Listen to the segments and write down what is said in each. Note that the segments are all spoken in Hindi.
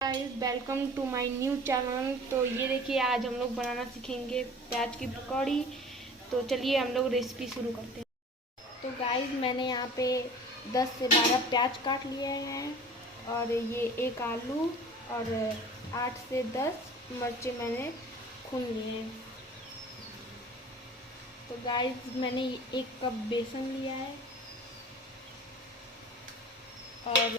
Guys, welcome to my new channel. तो ये देखिए, आज हम लोग बनाना सीखेंगे प्याज की पकौड़ी। तो चलिए हम लोग रेसिपी शुरू करते हैं। तो गाइस, मैंने यहाँ पे 10 से 12 प्याज काट लिए हैं और ये एक आलू और 8 से 10 मिर्चें मैंने भून लिए हैं। तो गाइस, मैंने 1 कप बेसन लिया है और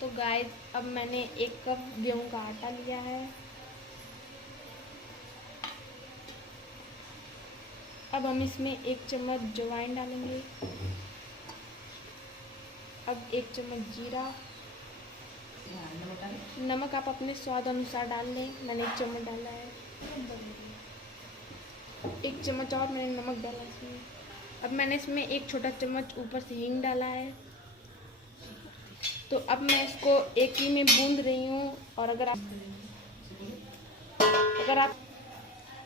तो गाइस, अब मैंने 1 कप गेहूं का आटा लिया है। अब हम इसमें 1 चम्मच अजवाइन डालेंगे। अब 1 चम्मच जीरा। नमक आप अपने स्वाद अनुसार डाल लें, मैंने 1 चम्मच डाला है। 1 चम्मच और मैंने नमक डाला इसमें। अब मैंने इसमें 1 छोटा चम्मच ऊपर से हींग डाला है। तो अब मैं इसको एक ही में बूंद रही हूँ। और अगर आप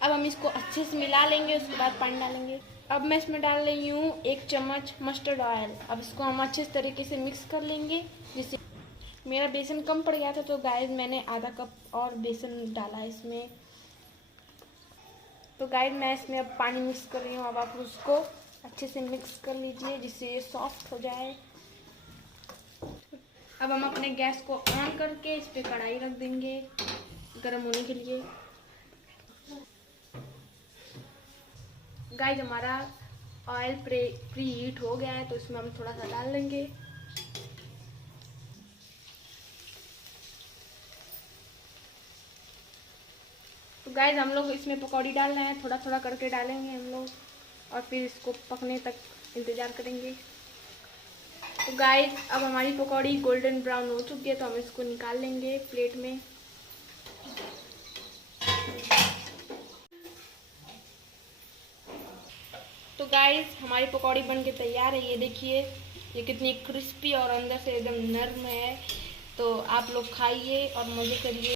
अब हम इसको अच्छे से मिला लेंगे, उसके बाद पानी डालेंगे। अब मैं इसमें डाल रही हूँ 1 चम्मच मस्टर्ड ऑयल। अब इसको हम अच्छे तरीके से मिक्स कर लेंगे। जिससे मेरा बेसन कम पड़ गया था, तो गाइस मैंने आधा कप और बेसन डाला है इसमें। तो गाइस, मैं इसमें अब पानी मिक्स कर रही हूँ। अब आप उसको अच्छे से मिक्स कर लीजिए जिससे ये सॉफ्ट हो जाए। अब हम अपने गैस को ऑन करके इस पर कढ़ाई रख देंगे गर्म होने के लिए। गाइस, हमारा ऑयल प्री हीट हो गया है, तो इसमें हम थोड़ा सा डाल लेंगे। तो गाइस, हम लोग इसमें पकौड़ी डाल रहे हैं, थोड़ा थोड़ा करके डालेंगे हम लोग और फिर इसको पकने तक इंतज़ार करेंगे। तो गाइस, अब हमारी पकौड़ी गोल्डन ब्राउन हो चुकी है, तो हम इसको निकाल लेंगे प्लेट में। तो गाइस, हमारी पकौड़ी बनके तैयार है। ये देखिए, ये कितनी क्रिस्पी और अंदर से एकदम नर्म है। तो आप लोग खाइए और मज़े करिए।